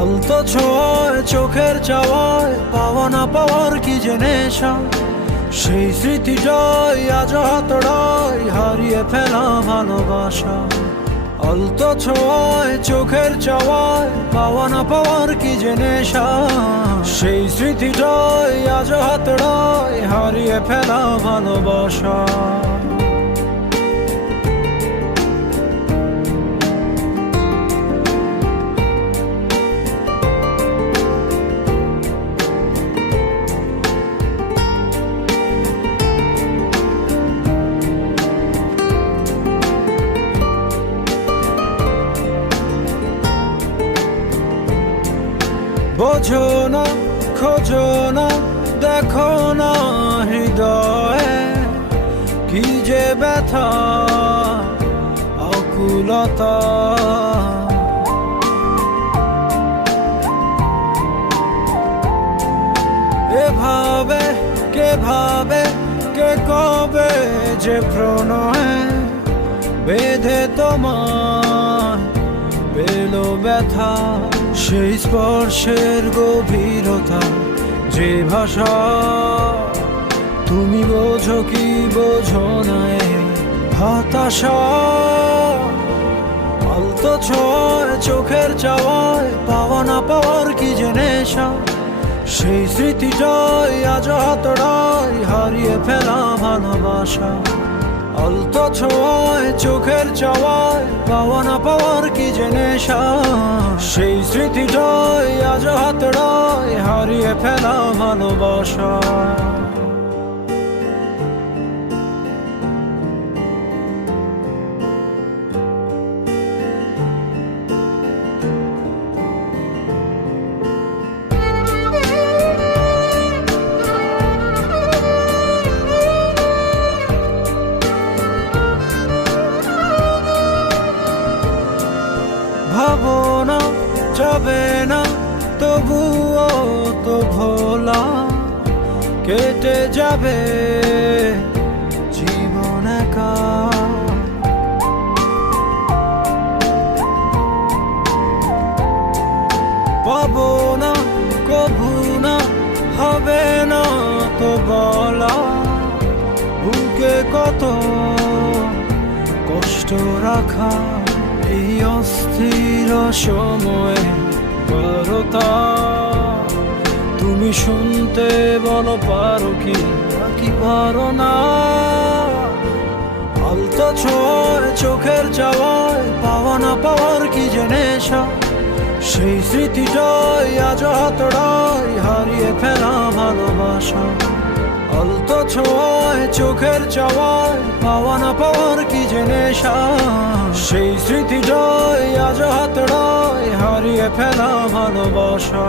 আলতো ছোঁয়, চোখের চাওয়ায় পাওয়া না পাওয়ার কি নেশা? সেই স্মৃতিটাই আজ হাতড়াই হারিয়ে ফেলা ভালোবাসা। আলতো ছোঁয়, চোখের চাওয়ায় পাওয়া না পাওয়ার কি নেশা? সেই স্মৃতিটাই আজ হাতড়াই হারিয়ে ফেলা ভালোবাসা। বোঝো না খোঁজো না দেখো না হৃদয়ে কি যে ব্যথা, অকুলতা। এভাবে কে ভাবে কে কবে যে প্রণয়ে বেঁধে তোমার পেল ব্যথা। সেই স্পর্শের গভীরতা, যে ভাষা তুমি বোঝো কি বোঝো না হতাশা। ছয় চোখের চাওয়ায় পাওয়া না পাওয়ার কি নেশা সেই স্মৃতিটাই আজ হাতড়াই হারিয়ে ফেলা ভালোবাসা আলতো ছোঁয়ায় চোখের চাওয়ায় পাওয়া না পাওয়ার কি জেনে সেই স্মৃতিটাই আজ হাত হারিয়ে ফেলা ভালোবাসা। যাবে না, তবুও তো ভোলা কেটে যাবে জীবন একা। পাবো না কভু না, হবে না তো বলা বুকে কত কষ্ট রাখা। এই অস্থির সময়ে বারতা। তুমি শুনতে বলো পারো কি নাকি পারো না। আলতো ছয় চোখের চাওয়ায় পাওয়া না পাওয়ার কি নেশা সেই স্মৃতিটাই আজ হাতড়াই হারিয়ে ফেলা ভালোবাসা। আলতো ছোঁয়ায় চোখের চাওয়ায় পাওয়া না পাওয়ার কি নেশা সেই স্মৃতিটাই আজ হাত হারিয়ে ফেলা ভালোবাসা।